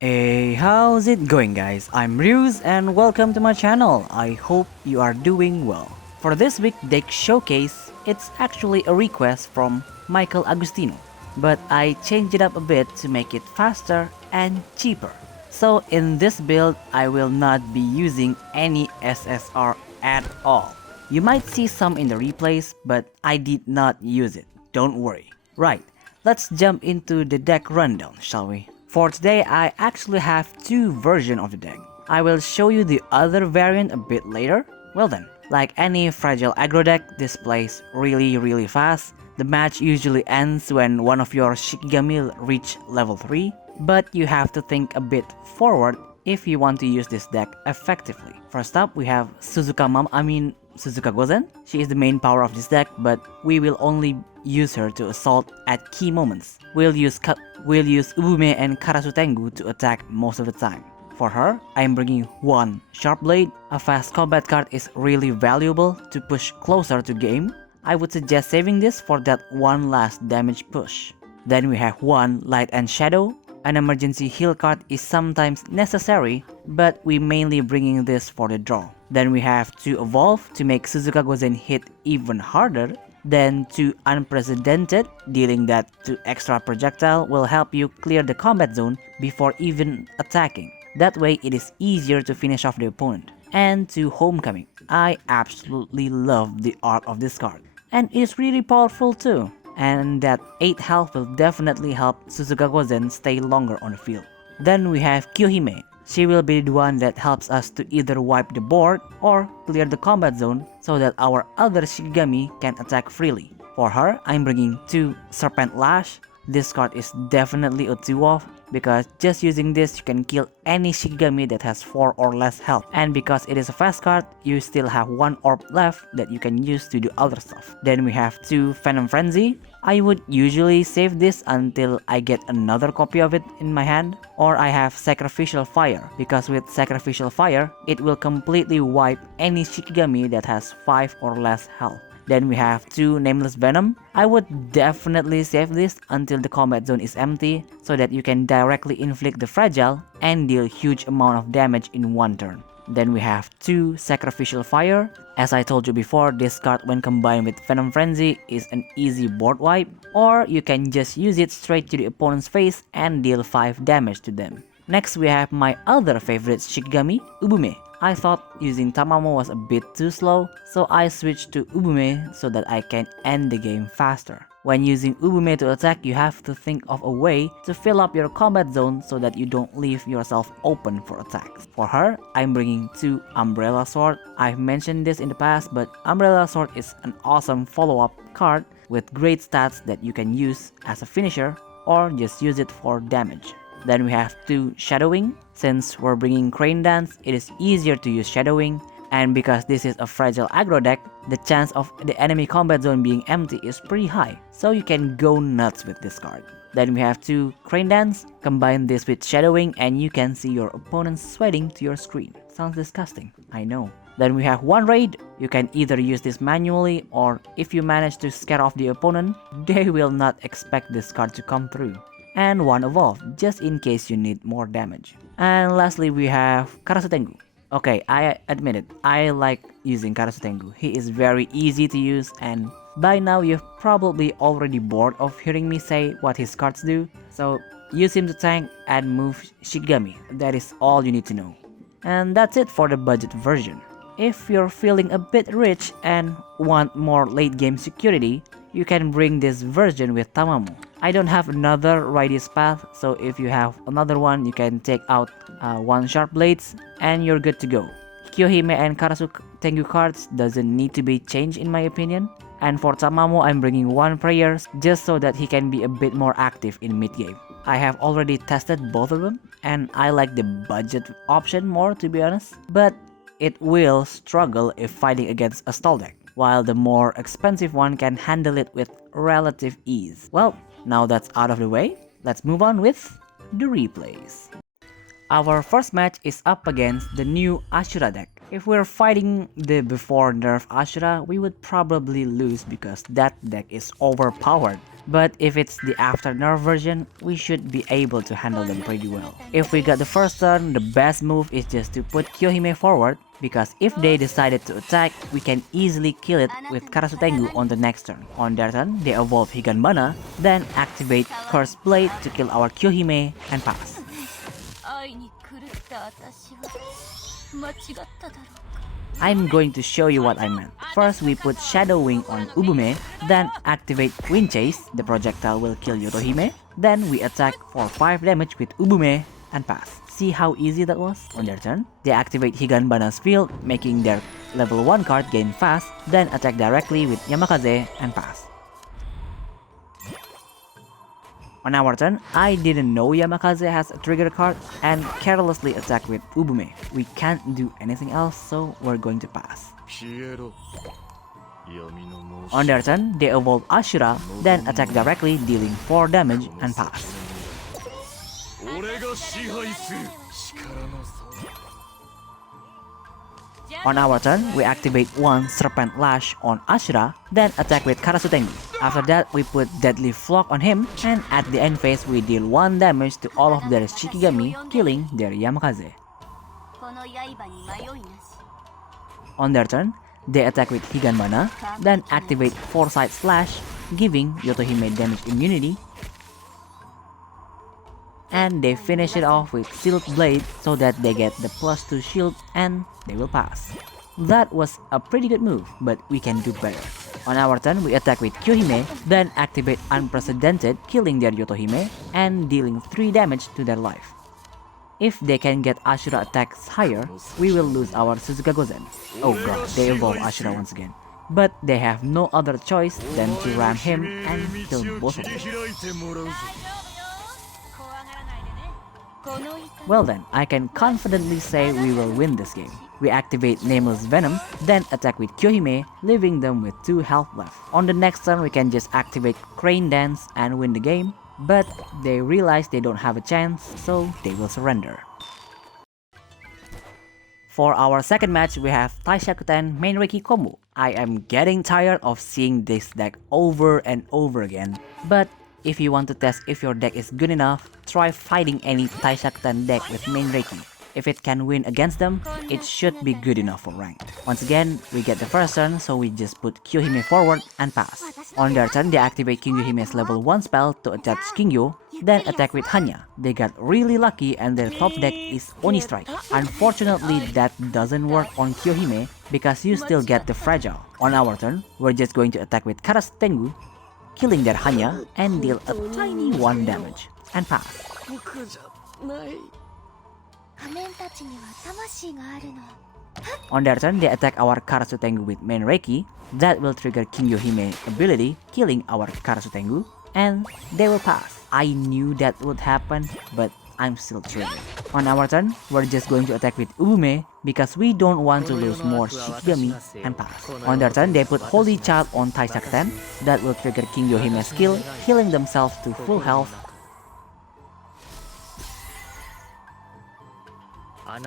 Hey, how's it going guys? I'm Ryuz and welcome to my channel. I hope you are doing well. For this week deck showcase, it's actually a request from Michael Agustino, but I changed it up a bit to make it faster and cheaper. So in this build, I will not be using any SSR at all. You might see some in the replays, but I did not use it, don't worry. Right, let's jump into the deck rundown, shall we? For today, I actually have two versions of the deck. I will show you the other variant a bit later. Well then, like any fragile aggro deck, this plays really fast. The match usually ends when one of your Shikigami reach level 3, but you have to think a bit forward if you want to use this deck effectively. First up, we have Suzuka Gozen. She is the main power of this deck, but we will only use her to assault at key moments. We'll use Ubume and Karasutengu to attack most of the time. For her, I am bringing one Sharp Blade. A fast combat card is really valuable to push closer to game. I would suggest saving this for that one last damage push. Then we have one Light and Shadow. An emergency heal card is sometimes necessary, but we mainly bringing this for the draw. Then we have 2 Evolve to make Suzuka Gozen hit even harder. Then 2 Unprecedented, dealing that 2 extra projectile will help you clear the combat zone before even attacking. That way it is easier to finish off the opponent. And 2 Homecoming. I absolutely love the art of this card, and it's really powerful too. And that 8 health will definitely help Suzuka Gozen stay longer on the field. Then we have Kyohime. She will be the one that helps us to either wipe the board or clear the combat zone so that our other Shikigami can attack freely. For her, I'm bringing 2 Serpent Lash. This card is definitely a 2-off because just using this you can kill any Shikigami that has 4 or less health. And because it is a fast card, you still have 1 orb left that you can use to do other stuff. Then we have 2 Venom Frenzy. I would usually save this until I get another copy of it in my hand. Or I have Sacrificial Fire, because with Sacrificial Fire, it will completely wipe any Shikigami that has 5 or less health. Then we have 2 Nameless Venom. I would definitely save this until the combat zone is empty so that you can directly inflict the fragile and deal huge amount of damage in one turn. Then we have 2 Sacrificial Fire. As I told you before, this card when combined with Venom Frenzy is an easy board wipe, or you can just use it straight to the opponent's face and deal 5 damage to them. Next we have my other favorite Shikigami, Ubume. I thought using Tamamo was a bit too slow, so I switched to Ubume so that I can end the game faster. When using Ubume to attack, you have to think of a way to fill up your combat zone so that you don't leave yourself open for attacks. For her, I'm bringing 2 Umbrella Sword. I've mentioned this in the past, but Umbrella Sword is an awesome follow-up card with great stats that you can use as a finisher or just use it for damage. Then we have 2 Shadowing. Since we're bringing Crane Dance, it is easier to use Shadowing, and because this is a fragile aggro deck, the chance of the enemy combat zone being empty is pretty high, so you can go nuts with this card. Then we have 2 Crane Dance. Combine this with Shadowing and you can see your opponent sweating to your screen. Sounds disgusting, I know. Then we have 1 Raid. You can either use this manually, or if you manage to scare off the opponent, they will not expect this card to come through. And 1 Evolve, just in case you need more damage. And lastly we have Karasutengu. Okay, I admit it, I like using Karasutengu. He is very easy to use, and by now you've probably already bored of hearing me say what his cards do. So use him to tank and move Shikigami. That is all you need to know. And that's it for the budget version. If you're feeling a bit rich and want more late game security, you can bring this version with Tamamo. I don't have another Ridis path, so if you have another one, you can take out 1 Sharp Blades and you're good to go. Kyohime and Karasutengu cards doesn't need to be changed in my opinion. And for Tamamo, I'm bringing 1 Prayer just so that he can be a bit more active in mid game. I have already tested both of them, and I like the budget option more to be honest, but it will struggle if fighting against a stall deck, while the more expensive one can handle it with relative ease. Well, now that's out of the way, let's move on with the replays. Our first match is up against the new Ashura deck. If we're fighting the before nerf Ashura, we would probably lose because that deck is overpowered. But if it's the after nerf version, we should be able to handle them pretty well. If we got the first turn, the best move is just to put Kyohime forward, because if they decided to attack, we can easily kill it with Karasutengu on the next turn. On their turn, they evolve Higanbana, then activate Curse Blade to kill our Kyohime and pass. I'm going to show you what I meant. First, we put Shadow Wing on Ubume, then activate Wind Chase, the projectile will kill Yotohime, then we attack for 5 damage with Ubume and pass. See how easy that was? On their turn, they activate Higanbana's field, making their level 1 card gain fast, then attack directly with Yamakaze and pass. On our turn, I didn't know Yamakaze has a trigger card and carelessly attack with Ubume. We can't do anything else, so we're going to pass. On their turn, they evolve Ashura, then attack directly, dealing 4 damage and pass. On our turn, we activate one Serpent Lash on Ashura, then attack with Karasutengu. After that, we put Deadly Flock on him, and at the end phase, we deal 1 damage to all of their Shikigami, killing their Yamakaze. On their turn, they attack with Higanbana, then activate Foresight Slash, giving Yotohime damage immunity, and they finish it off with Sealed Blade so that they get the +2 shield and they will pass. That was a pretty good move, but we can do better. On our turn, we attack with Kyohime, then activate Unprecedented, killing their Yotohime and dealing 3 damage to their life. If they can get Ashura attacks higher, we will lose our Suzuka Gozen. Oh god, they evolve Ashura once again. But they have no other choice than to ram him and kill both of them. Well then, I can confidently say we will win this game. We activate Nameless Venom, then attack with Kyohime, leaving them with 2 health left. On the next turn, we can just activate Crane Dance and win the game, but they realize they don't have a chance, so they will surrender. For our second match, we have Taishakuten Main Reiki combo. I am getting tired of seeing this deck over and over again, but if you want to test if your deck is good enough, try fighting any Taishakuten deck with Main Reiki. If it can win against them, it should be good enough for ranked. Once again, we get the first turn, so we just put Kyohime forward and pass. On their turn, they activate Kingyohime's level 1 spell to attach Kingyo, then attack with Hanya. They got really lucky and their top deck is Oni Strike. Unfortunately, that doesn't work on Kyohime because you still get the Fragile. On our turn, we're just going to attack with Karasutengu, killing their Hanya and deal a tiny 1 damage and pass. On their turn, they attack our Karasutengu with Main Reiki. That will trigger Kingyohime ability, killing our Karasutengu, and they will pass. I knew that would happen, but I'm still triggered. On our turn, we're just going to attack with Ubume because we don't want to lose more Shikigami and pass. On their turn, they put Holy Child on Taishakuten. That will trigger Kingyohime's skill, healing themselves to full health.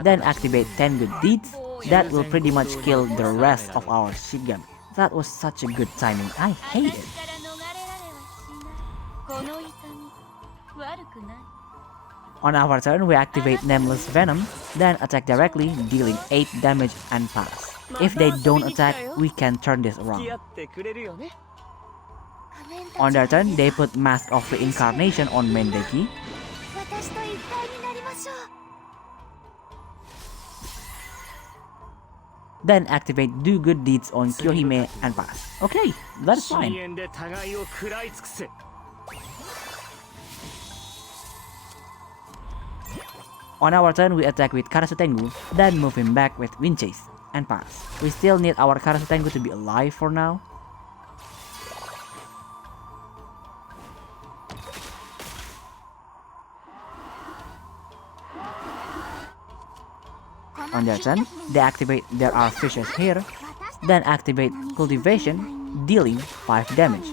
Then activate 10 Good Deeds. That will pretty much kill the rest of our Shikigami. That was such a good timing. I hate it. On our turn, we activate Nameless Venom, then attack directly, dealing 8 damage and pass. If they don't attack, we can turn this around. On their turn, they put Mask of Reincarnation on Main Reiki. Then activate Do Good Deeds on Kyohime and pass. Okay, that's fine. On our turn, we attack with Karasutengu, then move him back with Wind Chase and pass. We still need our Karasutengu to be alive for now. On their turn, they activate There Are Fishes Here, then activate Cultivation, dealing 5 damage.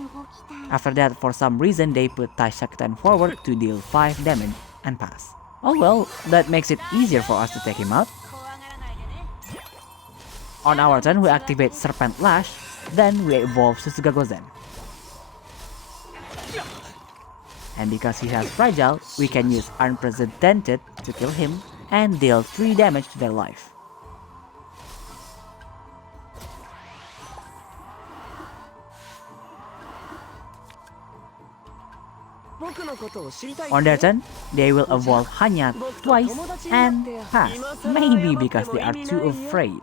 After that, for some reason, they put Taishakuten forward to deal 5 damage and pass. Oh well, that makes it easier for us to take him out. On our turn, we activate Serpent Lash, then we evolve Suzuka Gozen. And because he has fragile, we can use unprecedented to kill him and deal 3 damage to their life. On their turn, they will evolve Hanya twice and pass, maybe because they are too afraid.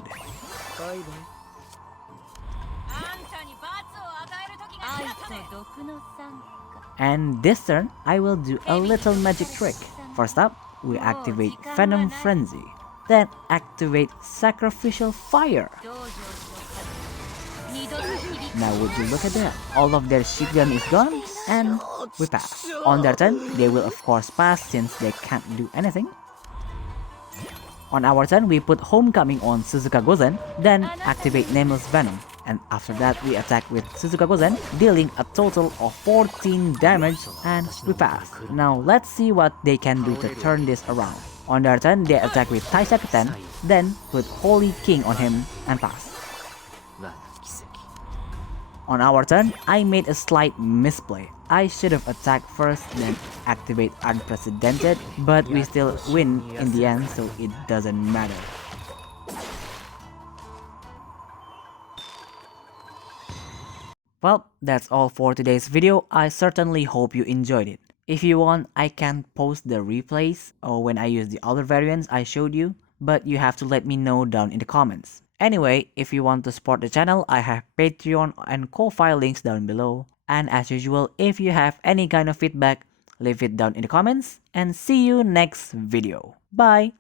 And this turn, I will do a little magic trick. First up, we activate Venom Frenzy, then activate Sacrificial Fire. Now would you look at that, all of their shield gun is gone, and we pass. On their turn, they will of course pass since they can't do anything. On our turn, we put Homecoming on Suzuka Gozen, then activate Nameless Venom. And after that, we attack with Suzuka Gozen, dealing a total of 14 damage, and we pass. Now let's see what they can do to turn this around. On their turn, they attack with Taishakuten, then put Holy King on him and pass. On our turn, I made a slight misplay. I should have attacked first, then activate Unprecedented, but we still win in the end, so it doesn't matter. Well, that's all for today's video. I certainly hope you enjoyed it. If you want, I can post the replays or when I use the other variants I showed you, but you have to let me know down in the comments. Anyway, if you want to support the channel, I have Patreon and Ko-Fi links down below. And as usual, if you have any kind of feedback, leave it down in the comments, and see you next video. Bye!